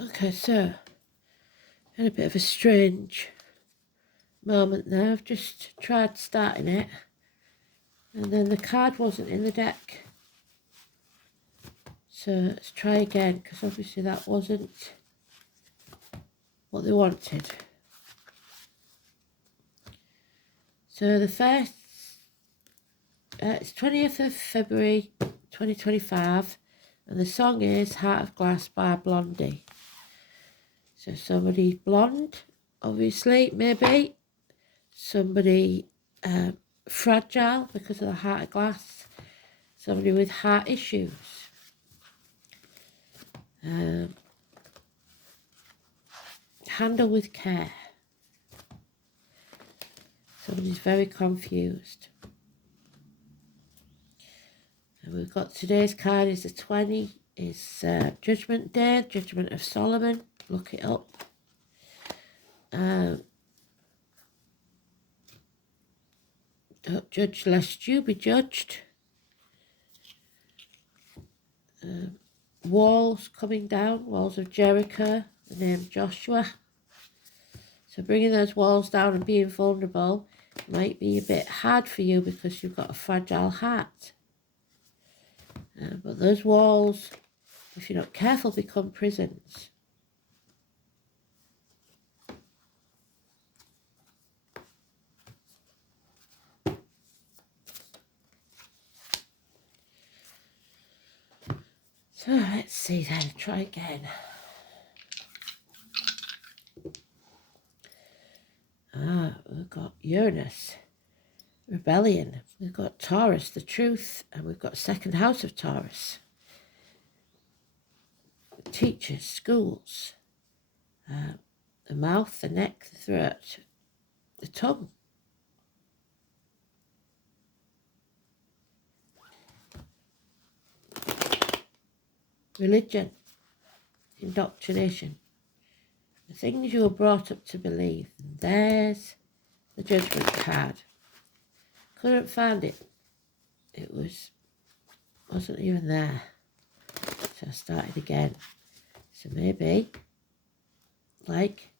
Okay, so had a bit of a strange moment there. I've just tried starting it and then the card wasn't in the deck. So let's try again, because obviously that wasn't what they wanted. So the first, it's 20th of February 2025, and the song is Heart of Glass by Blondie. So somebody blonde, obviously, maybe. Somebody fragile because of the heart of glass. Somebody with heart issues. Handle with care. Somebody's very confused. And we've got today's card is the 20, is Judgment Day, Judgment of Solomon. Look it up. Don't judge lest you be judged. Walls coming down, walls of Jericho, the name Joshua. So bringing those walls down and being vulnerable might be a bit hard for you because you've got a fragile heart. But those walls, if you're not careful, become prisons. So let's see then, try again. We've got Uranus, rebellion. We've got Taurus, the truth, and we've got second house of Taurus. Teachers, schools, the mouth, the neck, the throat, the tongue. Religion, indoctrination, the things you were brought up to believe. And there's the judgment card. Couldn't find it. It wasn't even there. So I started again. So maybe, like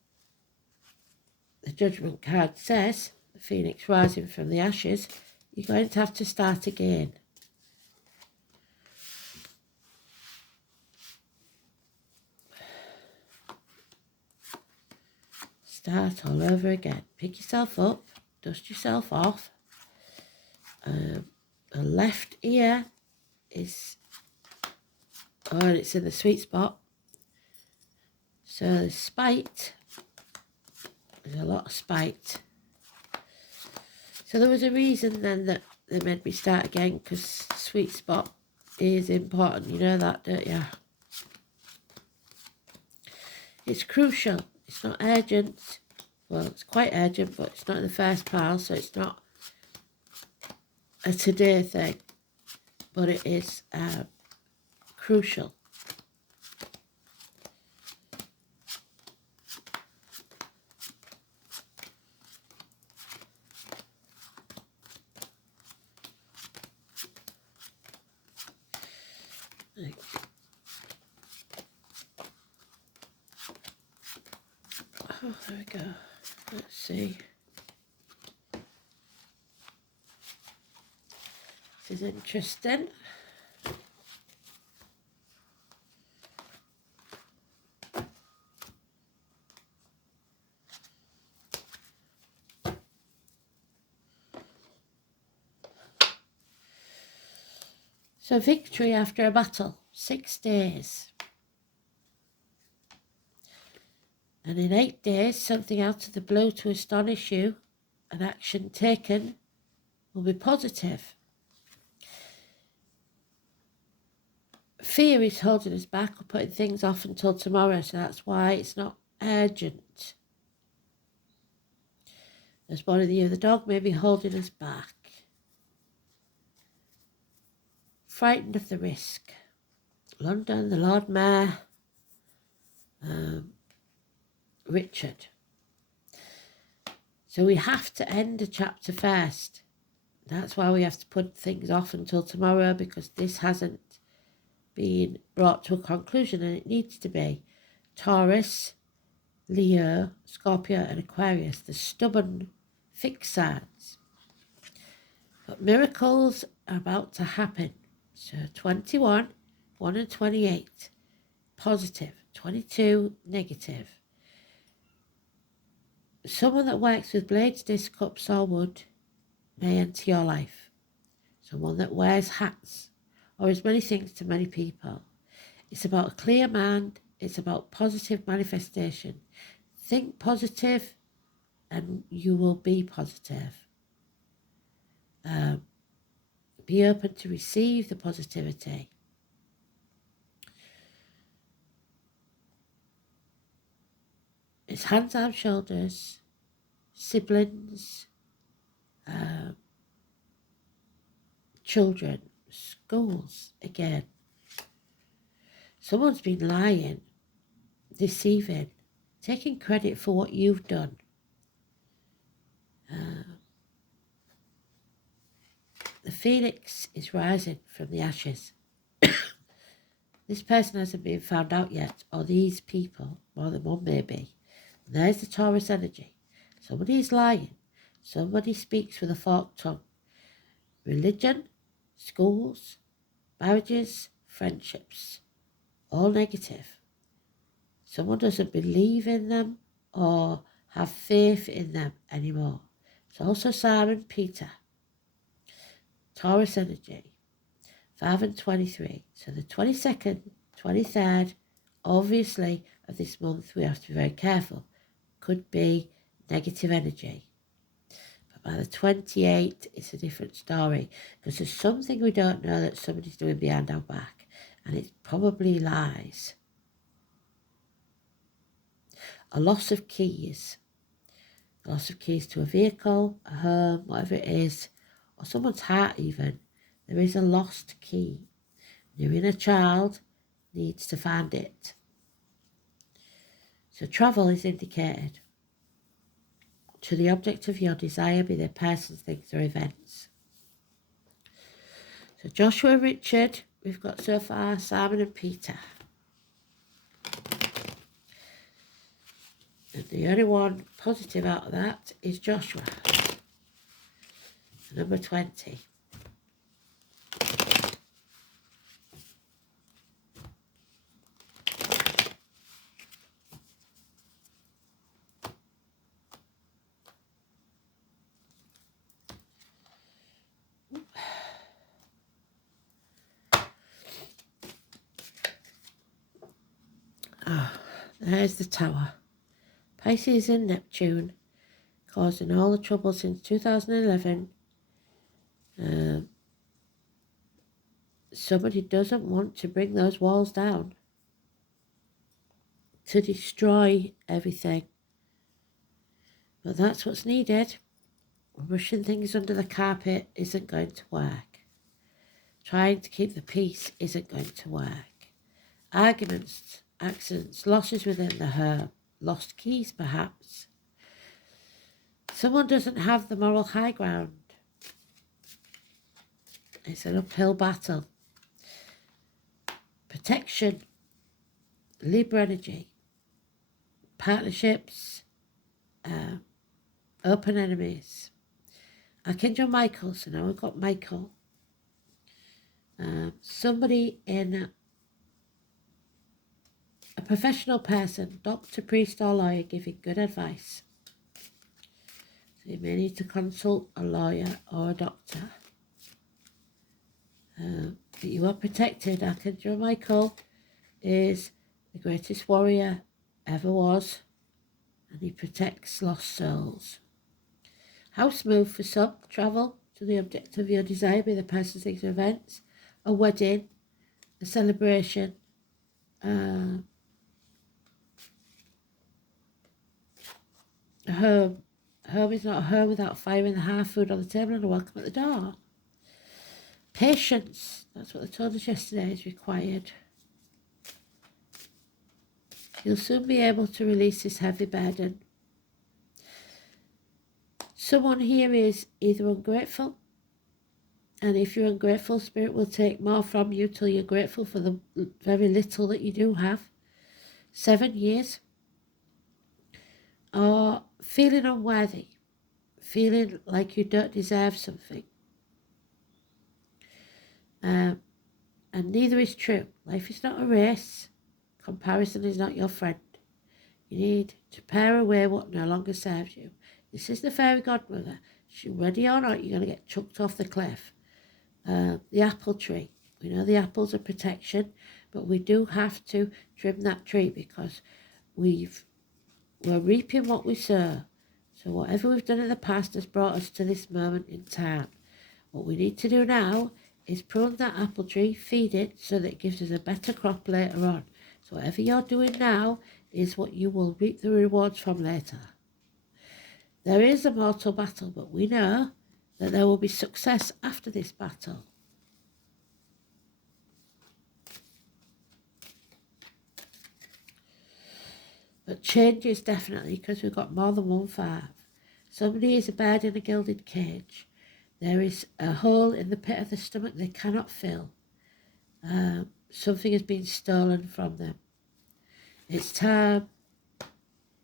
the judgment card says, the phoenix rising from the ashes, you're going to have to start again. Start all over again. Pick yourself up, dust yourself off. The left ear is, and it's in the sweet spot. So there's spite. There's a lot of spite. So there was a reason then that they made me start again, because sweet spot is important. You know that, don't you? It's crucial. It's not urgent. Well, it's quite urgent, but it's not in the first pile, so it's not a today thing. But it is crucial. Oh, there we go. Let's see. This is interesting. So victory after a battle, 6 days. And in 8 days, something out of the blue to astonish you, an action taken will be positive. Fear is holding us back or putting things off until tomorrow, so that's why it's not urgent. There's one of the other dog may be holding us back. Frightened of the risk. London, the Lord Mayor, Richard. So we have to end a chapter first. That's why we have to put things off until tomorrow, because this hasn't been brought to a conclusion and it needs to be. Taurus, Leo, Scorpio and Aquarius, the stubborn, fixed signs. But miracles are about to happen. So 21, 1 and 28, positive, 22, negative. Someone that works with blades, disc, cups or wood may enter your life. Someone that wears hats or is many things to many people. It's about a clear mind. It's about positive manifestation. Think positive and you will be positive. Be open to receive the positivity. It's hands, arms, shoulders, siblings, children, schools again. Someone's been lying, deceiving, taking credit for what you've done. The phoenix is rising from the ashes. This person hasn't been found out yet, or these people, more than one maybe. And there's the Taurus energy. Somebody is lying. Somebody speaks with a forked tongue. Religion, schools, marriages, friendships, all negative. Someone doesn't believe in them or have faith in them anymore. It's also Simon Peter. Taurus energy, 5 and 23. So the 22nd, 23rd, obviously, of this month, we have to be very careful. Could be negative energy. But by the 28th, it's a different story because there's something we don't know that somebody's doing behind our back, and it's probably lies. A loss of keys. A loss of keys to a vehicle, a home, whatever it is, or someone's heart even. There is a lost key. Your inner child needs to find it. So travel is indicated. To the object of your desire, be they persons, things or events. So Joshua and Richard, we've got so far Simon and Peter. And the only one positive out of that is Joshua. Number 20. There's the Tower. Pisces and Neptune, causing all the trouble since 2011. Somebody doesn't want to bring those walls down, to destroy everything. But that's what's needed. Rushing things under the carpet isn't going to work. Trying to keep the peace isn't going to work. Arguments, accidents, losses within the home, lost keys perhaps. Someone doesn't have the moral high ground. It's an uphill battle. Protection, Libra energy, partnerships, open enemies. Archangel Michael, so now we've got Michael. Somebody in a professional person, doctor, priest or lawyer, giving good advice. So you may need to consult a lawyer or a doctor. But you are protected. Archangel Michael is the greatest warrior ever was, and he protects lost souls. House move for some, travel to the object of your desire, be the person, things or events, a wedding, a celebration, a home. A home is not a home without fire in the hearth, food on the table and a welcome at the door. Patience, that's what they told us yesterday, is required. You'll soon be able to release this heavy burden. Someone here is either ungrateful, and if you're ungrateful, Spirit will take more from you till you're grateful for the very little that you do have. 7 years, or feeling unworthy, feeling like you don't deserve something. And neither is true. Life is not a race. Comparison is not your friend. You need to pare away what no longer serves you. This is the fairy godmother. She, ready or not, you're going to get chucked off the cliff. The apple tree. We know the apples are protection, but we do have to trim that tree because we're reaping what we sow. So whatever we've done in the past has brought us to this moment in time. What we need to do now is prune that apple tree, feed it so that it gives us a better crop later on. So whatever you're doing now is what you will reap the rewards from later. There is a mortal battle, but we know that there will be success after this battle. But changes definitely, because we've got more than 1 5. Somebody is a bird in a gilded cage. There is a hole in the pit of the stomach they cannot fill. Something has been stolen from them. It's time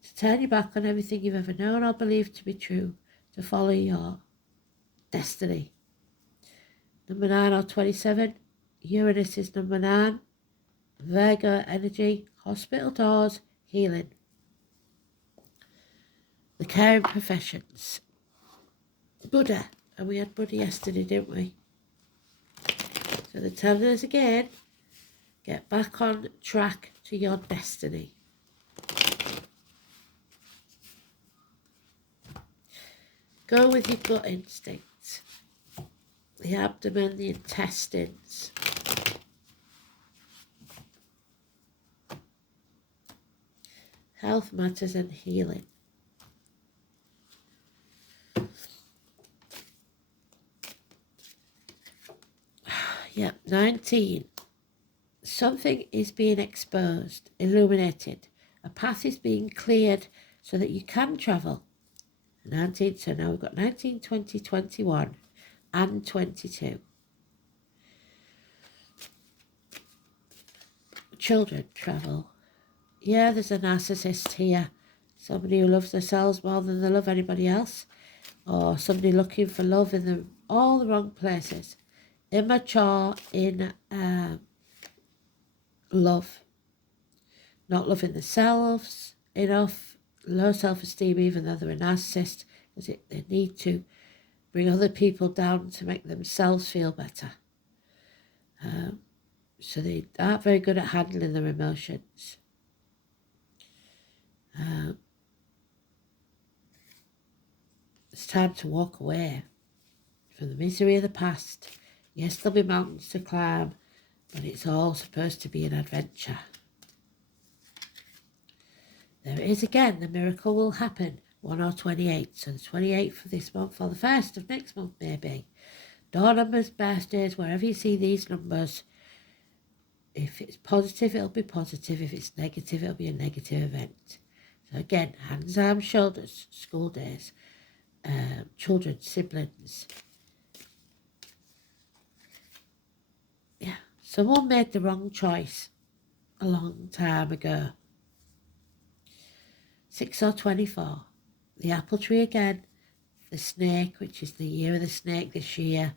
to turn your back on everything you've ever known or believed to be true, to follow your destiny. Number 9 or 27, Uranus is number 9. Virgo energy, hospital doors, healing. The caring professions. Buddha, and we had Buddha yesterday, didn't we? So they're telling us again, get back on track to your destiny. Go with your gut instincts. The abdomen, the intestines. Health matters and healing. Yep, 19. Something is being exposed, illuminated. A path is being cleared so that you can travel. 19, so now we've got 19, 20, 21 and 22. Children travel. Yeah, there's a narcissist here. Somebody who loves themselves more than they love anybody else. Or somebody looking for love in all the wrong places. Immature in love. Not loving themselves enough. Low self-esteem even though they're a narcissist. Because they need to bring other people down to make themselves feel better. So they aren't very good at handling their emotions. It's time to walk away from the misery of the past. Yes, there'll be mountains to climb, but it's all supposed to be an adventure. There it is again, the miracle will happen, 1 or 28. So the 28th of this month or the 1st of next month maybe. Door numbers, birthdays, wherever you see these numbers, if it's positive, it'll be positive. If it's negative, it'll be a negative event. So again, hands, arms, shoulders, school days, children, siblings. Yeah, someone made the wrong choice a long time ago. 6 or 24. The apple tree again. The snake, which is the year of the snake this year.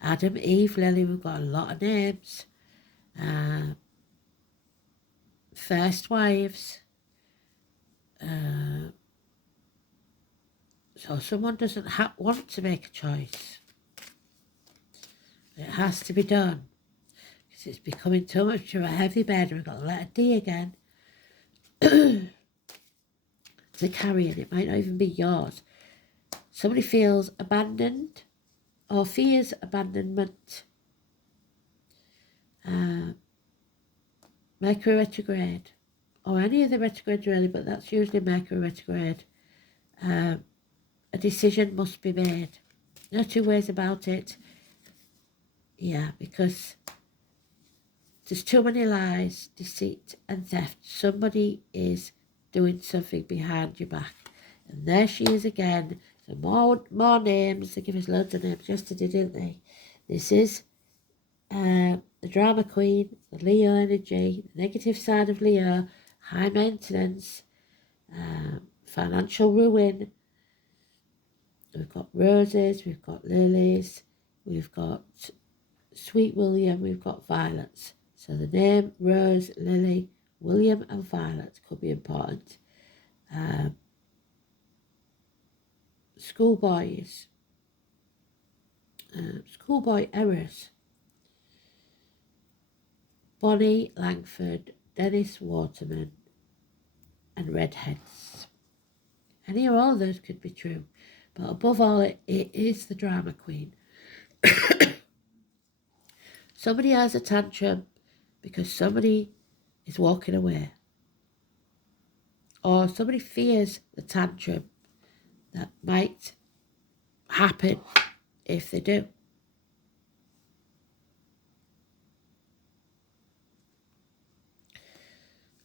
Adam, Eve, Lily, we've got a lot of names. First wives. So someone doesn't want to make a choice. It has to be done. Because it's becoming too much of a heavy bed. We've got the letter D again. To carry, and it might not even be yours. Somebody feels abandoned or fears abandonment. Mercury retrograde, or any of the retrogrades really, but that's usually Mercury retrograde. A decision must be made. No two ways about it. Yeah, because there's too many lies, deceit and theft. Somebody is doing something behind your back. And there she is again. So more names. They give us loads of names yesterday, didn't they? This is the drama queen, the Leo energy, the negative side of Leo, high maintenance, financial ruin. We've got roses, we've got lilies, we've got sweet William, we've got violets. So the name Rose, Lily, William and Violet could be important. Schoolboys, schoolboy errors. Bonnie Langford, Dennis Waterman and redheads. Any or all of those could be true. But above all, it is the drama queen. Somebody has a tantrum because somebody is walking away. Or somebody fears the tantrum that might happen if they do.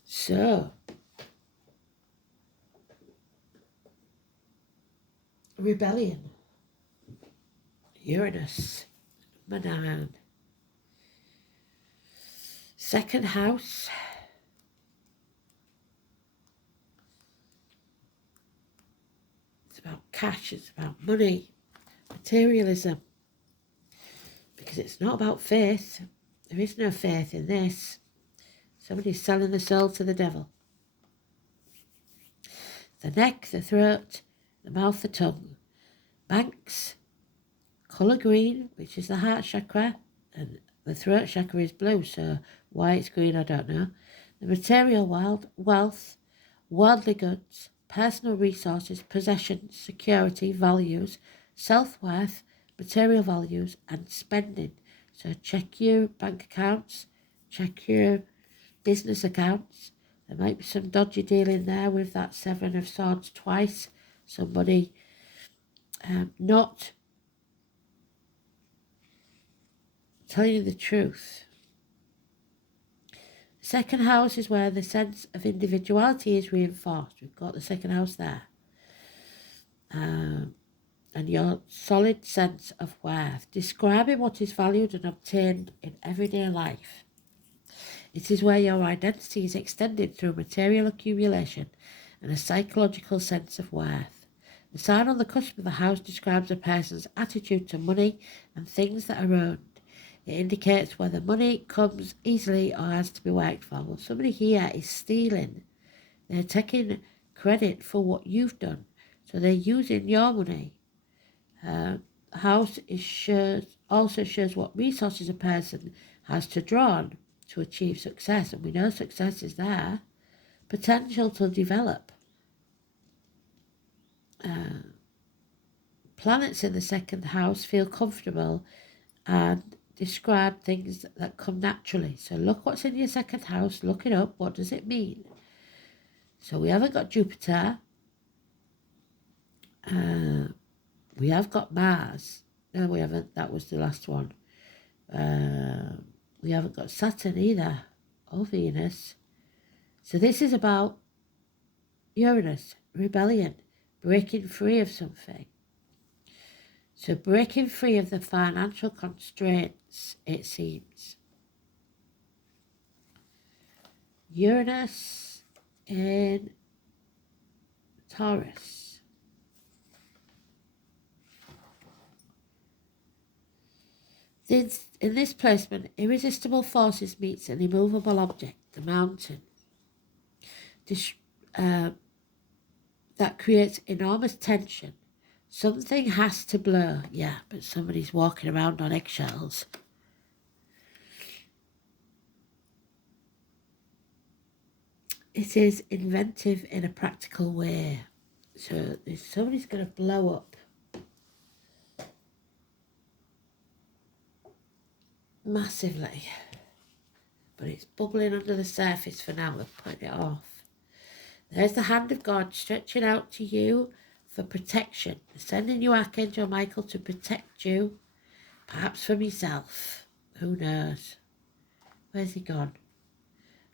So, rebellion. Uranus, Manan. Second house. It's about cash, it's about money, materialism. Because it's not about faith. There is no faith in this. Somebody's selling the soul to the devil. The neck, the throat, the mouth, the tongue. Banks, colour green, which is the heart chakra, and the throat chakra is blue, so why it's green I don't know. The material wealth, worldly goods, personal resources, possessions, security, values, self-worth, material values and spending. So check your bank accounts, check your business accounts. There might be some dodgy deal in there with that Seven of Swords twice. Somebody not telling you the truth. The second house is where the sense of individuality is reinforced. We've got the second house there. And your solid sense of worth. Describing what is valued and obtained in everyday life. It is where your identity is extended through material accumulation and a psychological sense of worth. The sign on the cusp of the house describes a person's attitude to money and things that are owned. It indicates whether money comes easily or has to be worked for. Well, somebody here is stealing. They're taking credit for what you've done. So they're using your money. House also shows what resources a person has to draw on to achieve success. And we know success is there. Potential to develop. Planets in the second house feel comfortable and describe things that come naturally. So look what's in your second house, look it up, what does it mean? So we haven't got Jupiter, we have got Mars, no we haven't, that was the last one. We haven't got Saturn either, or Venus. So this is about Uranus, rebellion, breaking free of something. So breaking free of the financial constraints, it seems. Uranus in Taurus. In this placement, irresistible forces meets an immovable object, the mountain. That creates enormous tension. Something has to blow, yeah, but somebody's walking around on eggshells. It is inventive in a practical way. So somebody's going to blow up. Massively. But it's bubbling under the surface for now. We're putting it off. There's the hand of God stretching out to you for protection. Sending you Archangel Michael to protect you. Perhaps from yourself. Who knows? Where's he gone?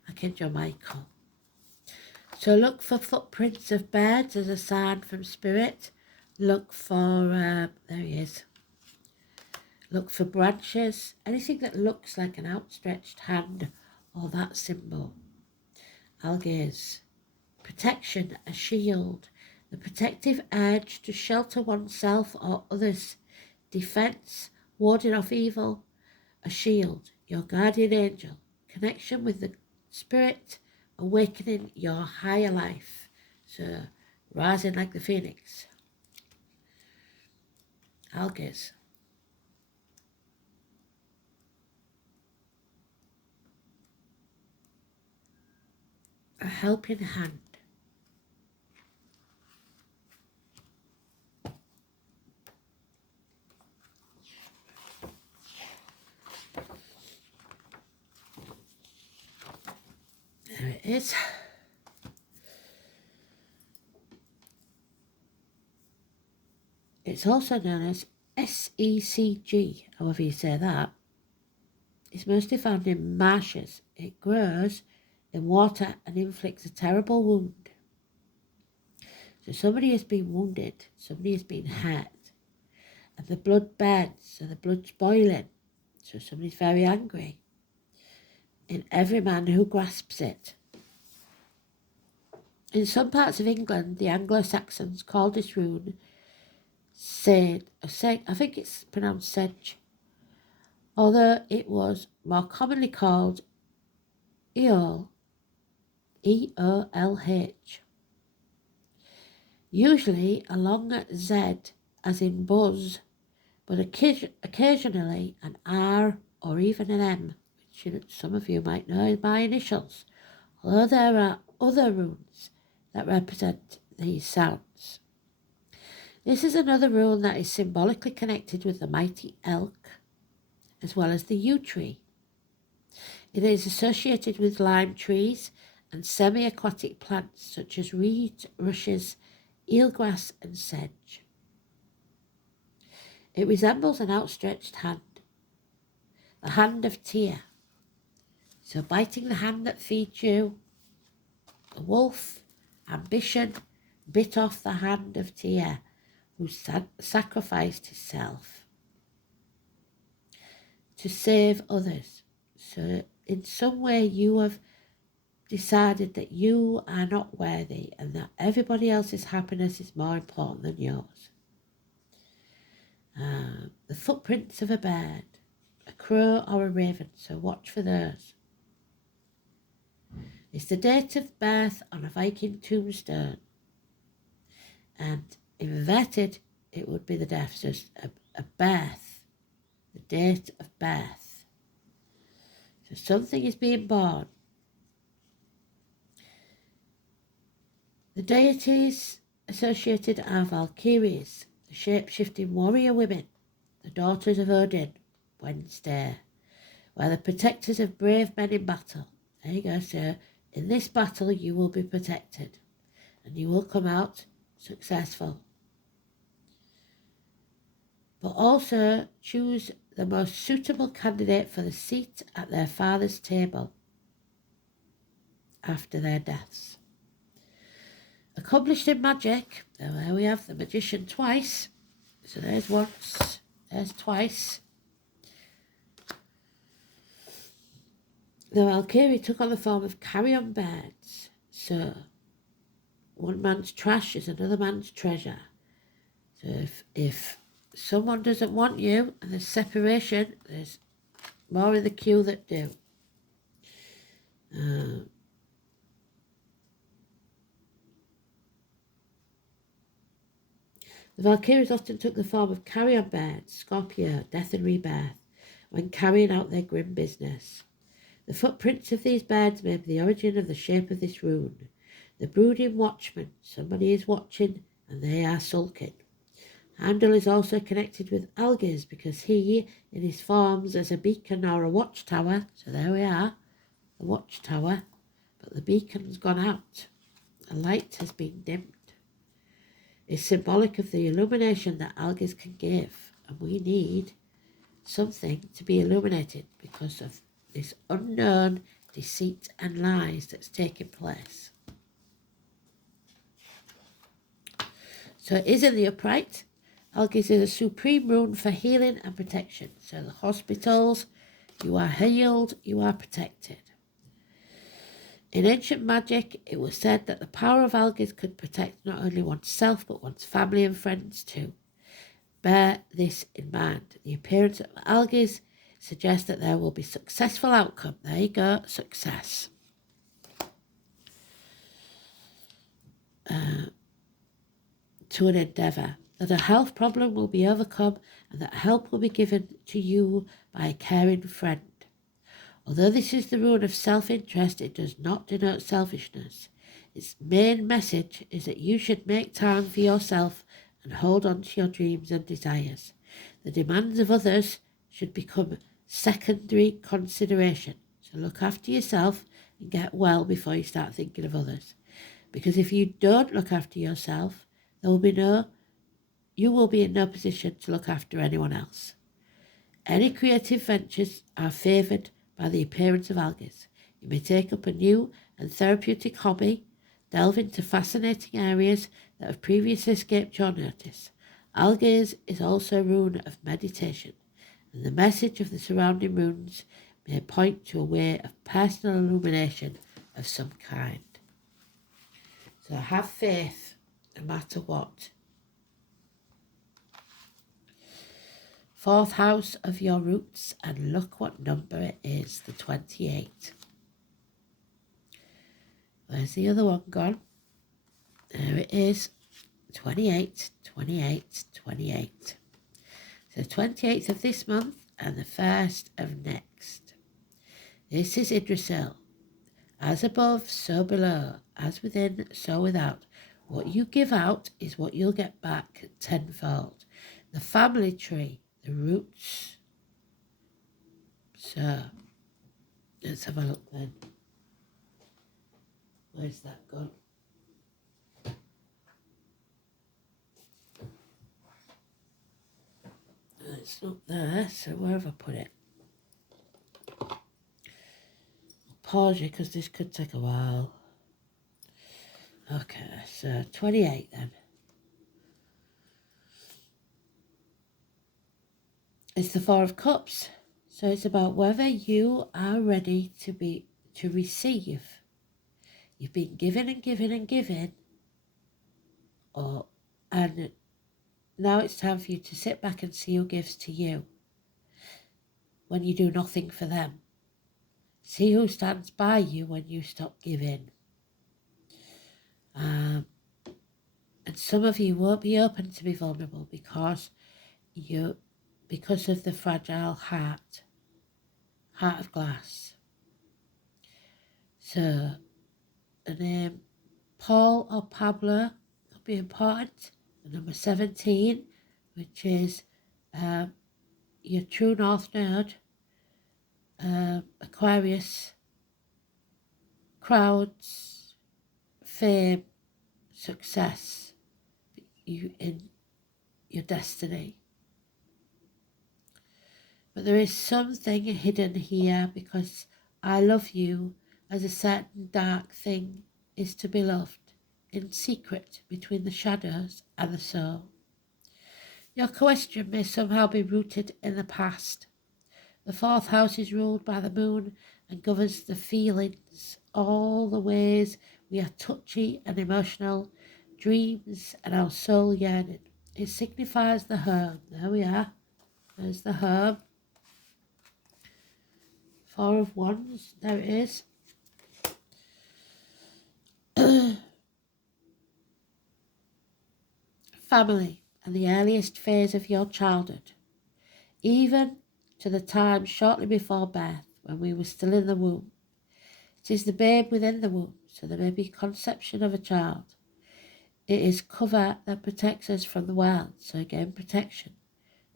Archangel Michael. So look for footprints of birds as a sign from spirit. Look for, there he is. Look for branches, anything that looks like an outstretched hand or that symbol. Algaze. Protection, a shield. The protective urge to shelter oneself or others. Defense, warding off evil. A shield, your guardian angel. Connection with the spirit, awakening your higher life. So, rising like the phoenix. Algaze. A helping hand. There it is. It's also known as SECG, however you say that. It's mostly found in marshes. It grows in water and inflicts a terrible wound. So somebody has been wounded, somebody has been hurt, and the blood burns, so the blood's boiling. So somebody's very angry. In every man who grasps it. In some parts of England, the Anglo-Saxons called this rune Sage. I think it's pronounced Sedge, although it was more commonly called Eol, E-O-L-H. Usually a long Z, as in buzz, but occasionally an R or even an M, which some of you might know is my initials, although there are other runes that represent these sounds. This is another rune that is symbolically connected with the mighty elk, as well as the yew tree. It is associated with lime trees and semi-aquatic plants such as reeds, rushes, eelgrass and sedge. It resembles an outstretched hand, the hand of Tyr. So biting the hand that feeds you, the wolf, ambition, bit off the hand of Tyr, who sacrificed himself to save others. So in some way you have decided that you are not worthy and that everybody else's happiness is more important than yours. The footprints of a bird, a crow or a raven, so watch for those. It's the date of birth on a Viking tombstone, and inverted it would be the death, so a birth, the date of birth. So something is being born. The deities associated are Valkyries, the shape-shifting warrior women, the daughters of Odin, Wednesday, were the protectors of brave men in battle. There you go, sir. In this battle you will be protected, and you will come out successful. But also choose the most suitable candidate for the seat at their father's table after their deaths. Accomplished in magic, there we have the magician twice. So there's once, there's twice. The Valkyrie took on the form of carrion birds. So one man's trash is another man's treasure. So if someone doesn't want you and there's separation, there's more in the queue that do. The Valkyries often took the form of carrion birds, Scorpio, death and rebirth, when carrying out their grim business. The footprints of these birds may be the origin of the shape of this rune. The brooding watchman, somebody is watching and they are sulking. Handel is also connected with Algiz because he, in his forms as a beacon or a watchtower, so there we are, the watchtower, but the beacon's gone out. The light has been dimmed. Is symbolic of the illumination that Algiz can give, and we need something to be illuminated because of this unknown deceit and lies that's taking place. So it is in the upright. Algiz is a supreme rune for healing and protection. So the hospitals, you are healed, you are protected. In ancient magic, it was said that the power of algae could protect not only oneself but one's family and friends too. Bear this in mind. The appearance of algae suggests that there will be successful outcome. There you go, success. To an endeavour, that a health problem will be overcome and that help will be given to you by a caring friend. Although this is the rule of self-interest, it does not denote selfishness. Its main message is that you should make time for yourself and hold on to your dreams and desires. The demands of others should become secondary consideration. So look after yourself and get well before you start thinking of others. Because if you don't look after yourself, you will be in no position to look after anyone else. Any creative ventures are favoured by the appearance of algae. You may take up a new and therapeutic hobby, delve into fascinating areas that have previously escaped your notice. Algae is also a rune of meditation, and the message of the surrounding runes may point to a way of personal illumination of some kind. So have faith no matter what. Fourth house of your roots, and look what number it is, the 28. Where's the other one gone? There it is, 28, 28, 28. So 28th of this month and the 1st of next. This is Idrisil. As above, so below. As within, so without. What you give out is what you'll get back tenfold. The family tree, the roots. So, let's have a look then. Where's that gone? It's not there, so where have I put it? Pause you because this could take a while. Okay, so 28 then. It's the Four of Cups. So it's about whether you are ready to receive. You've been given and given and given, and now it's time for you to sit back and see who gives to you when you do nothing for them. See who stands by you when you stop giving. And some of you won't be open to be vulnerable because of the fragile heart of glass. So the name Paul or Pablo could be important. The number 17, which is your true north node, Aquarius, crowds, fame, success, you in your destiny. But there is something hidden here, because I love you as a certain dark thing is to be loved, in secret between the shadows and the soul. Your question may somehow be rooted in the past. The fourth house is ruled by the moon and governs the feelings, all the ways we are touchy and emotional, dreams and our soul yearning. It signifies the home. There we are. There's the home. Four of Wands. There it is. Family and the earliest phase of your childhood, even to the time shortly before birth, when we were still in the womb. It is the babe within the womb, so there may be conception of a child. It is cover that protects us from the world, so again protection.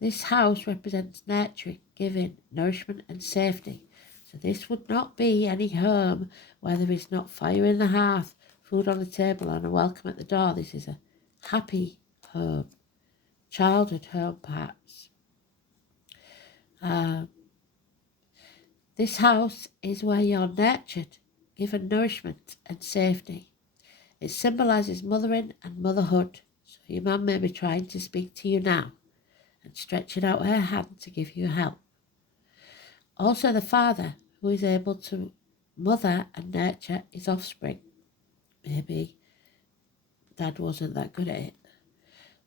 This house represents nurturing, giving, nourishment and safety. So this would not be any home where there is not fire in the hearth, food on the table and a welcome at the door. This is a happy home, childhood home perhaps. This house is where you're nurtured, given nourishment and safety. It symbolises mothering and motherhood. So your mum may be trying to speak to you now and stretching out her hand to give you help. Also the father, who is able to mother and nurture his offspring. Maybe dad wasn't that good at it.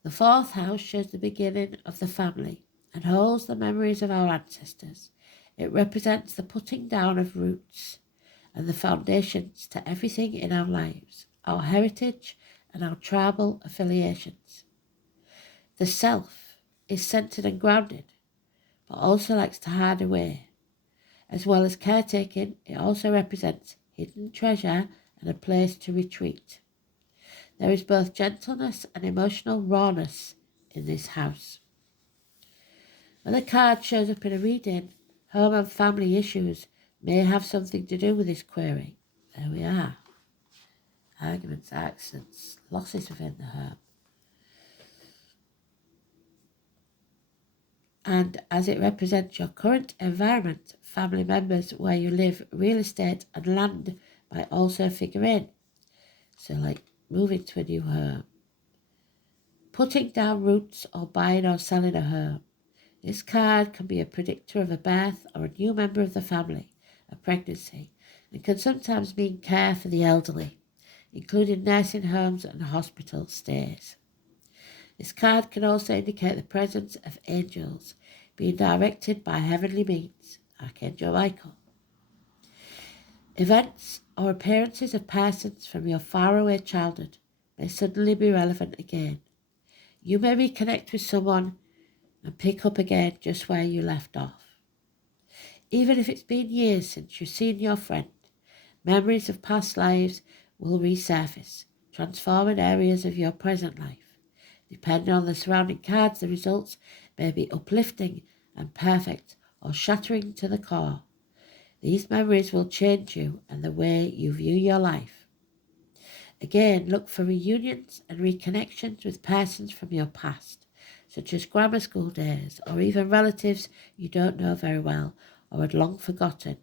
The fourth house shows the beginning of the family and holds the memories of our ancestors. It represents the putting down of roots and the foundations to everything in our lives, our heritage and our tribal affiliations. The self is centered and grounded, but also likes to hide away. As well as caretaking, it also represents hidden treasure and a place to retreat. There is both gentleness and emotional rawness in this house. When the card shows up in a reading, home and family issues may have something to do with this query. There we are. Arguments, accidents, losses within the home. And as it represents your current environment, family members where you live, real estate and land might also figure in. So like moving to a new home. Putting down roots or buying or selling a home. This card can be a predictor of a birth or a new member of the family, a pregnancy, and can sometimes mean care for the elderly, including nursing homes and hospital stays. This card can also indicate the presence of angels being directed by heavenly beings, Archangel Michael. Events or appearances of persons from your faraway childhood may suddenly be relevant again. You may reconnect with someone and pick up again just where you left off. Even if it's been years since you've seen your friend, memories of past lives will resurface, transforming areas of your present life. Depending on the surrounding cards, the results may be uplifting and perfect or shattering to the core. These memories will change you and the way you view your life. Again, look for reunions and reconnections with persons from your past, such as grammar school days or even relatives you don't know very well or had long forgotten.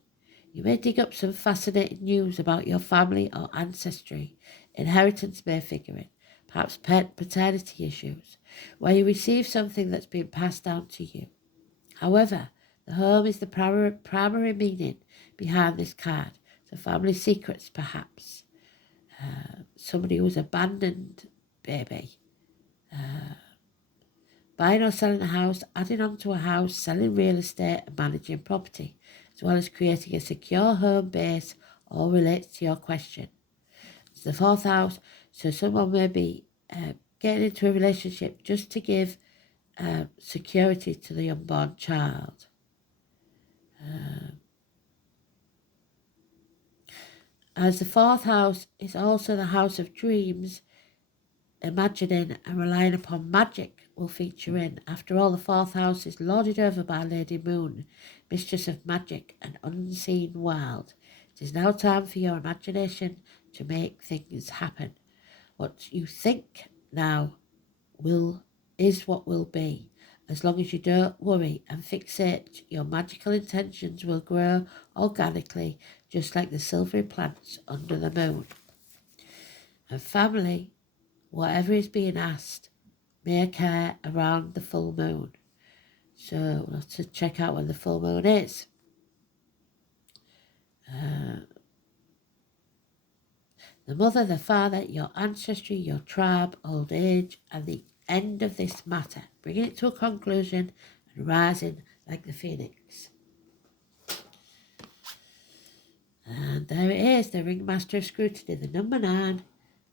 You may dig up some fascinating news about your family or ancestry. Inheritance may figure in, perhaps paternity issues, where you receive something that's been passed down to you. However, the home is the primary meaning behind this card, so family secrets perhaps. Somebody who was abandoned baby. Buying or selling a house, adding on to a house, selling real estate and managing property, as well as creating a secure home base, all relates to your question. It's the fourth house, so someone may be getting into a relationship just to give security to the unborn child. As the fourth house is also the house of dreams, imagining and relying upon magic will feature in. After all, the fourth house is lorded over by Lady Moon, mistress of magic and unseen world. It is now time for your imagination to make things happen. What you think now is what will be. As long as you don't worry and fixate, your magical intentions will grow organically, just like the silvery plants under the moon. And family, whatever is being asked, may occur around the full moon. So we'll have to check out when the full moon is. The mother, the father, your ancestry, your tribe, old age, and the end of this matter, bringing it to a conclusion and rising like the phoenix. And there it is, the ringmaster of scrutiny, the number 9.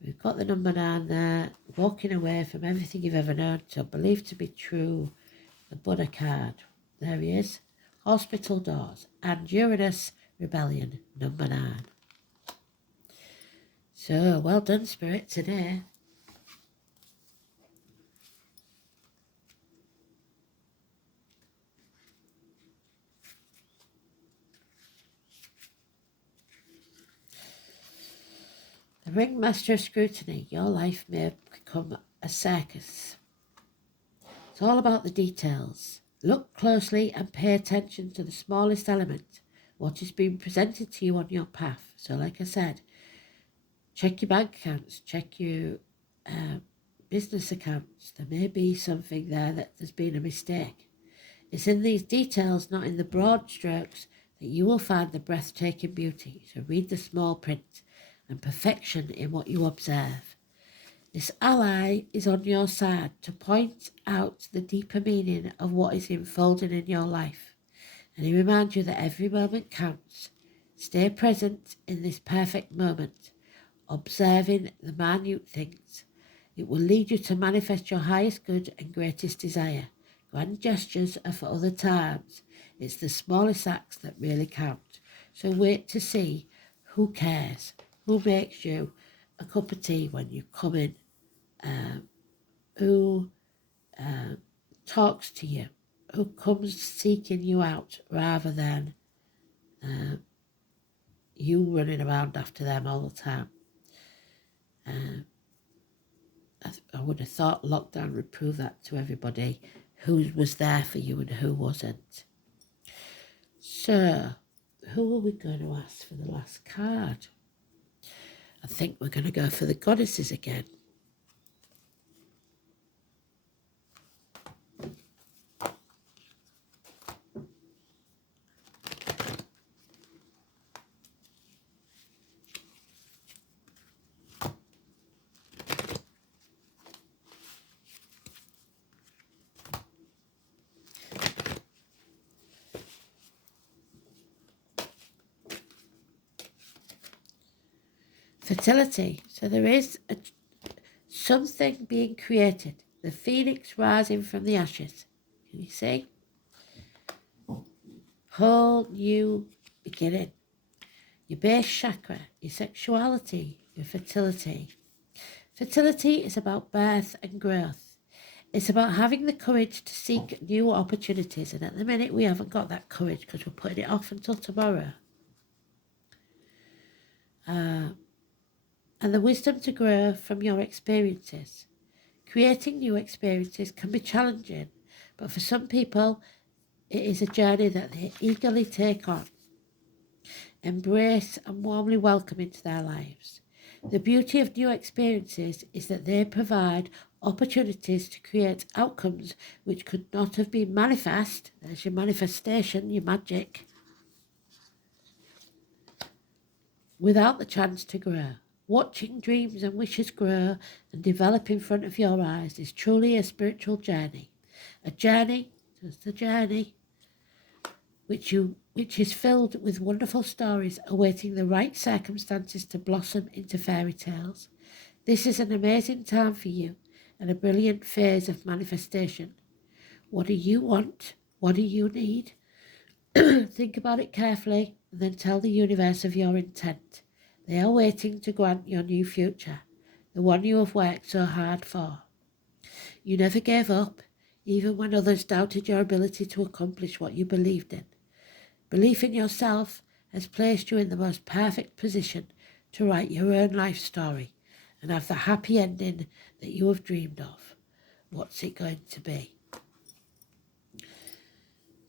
We've got the number 9 there, walking away from everything you've ever known, so believed to be true. The Buddha card, there he is. Hospital doors and Uranus rebellion, number 9. So, well done, Spirit, today. The ringmaster of scrutiny, your life may become a circus. It's all about the details. Look closely and pay attention to the smallest element, what is being presented to you on your path. So like I said, check your bank accounts, check your business accounts. There may be something there that there's been a mistake. It's in these details, not in the broad strokes, that you will find the breathtaking beauty. So read the small print and perfection in what you observe. This ally is on your side to point out the deeper meaning of what is unfolding in your life. And he reminds you that every moment counts. Stay present in this perfect moment, observing the minute things. It will lead you to manifest your highest good and greatest desire. Grand gestures are for other times. It's the smallest acts that really count. So wait to see who cares, who makes you a cup of tea when you come in, who talks to you, who comes seeking you out rather than you running around after them all the time. I would have thought lockdown would prove that to everybody, who was there for you and who wasn't. So, who are we going to ask for the last card? I think we're going to go for the goddesses again. Fertility. So there is something being created. The phoenix rising from the ashes. Can you see? Whole new beginning. Your base chakra, your sexuality, your fertility. Fertility is about birth and growth. It's about having the courage to seek new opportunities. And at the minute, we haven't got that courage because we're putting it off until tomorrow. And the wisdom to grow from your experiences. Creating new experiences can be challenging, but for some people, it is a journey that they eagerly take on, embrace and warmly welcome into their lives. The beauty of new experiences is that they provide opportunities to create outcomes which could not have been manifest. There's your manifestation, your magic, without the chance to grow. Watching dreams and wishes grow and develop in front of your eyes is truly a spiritual journey. A journey, just a journey, which is filled with wonderful stories awaiting the right circumstances to blossom into fairy tales. This is an amazing time for you and a brilliant phase of manifestation. What do you want? What do you need? Think about it carefully and then tell the universe of your intent. They are waiting to grant your new future, the one you have worked so hard for. You never gave up, even when others doubted your ability to accomplish what you believed in. Belief in yourself has placed you in the most perfect position to write your own life story and have the happy ending that you have dreamed of. What's it going to be?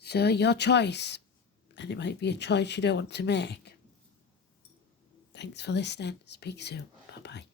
So your choice, and it might be a choice you don't want to make. Thanks for listening. Speak soon. Bye-bye.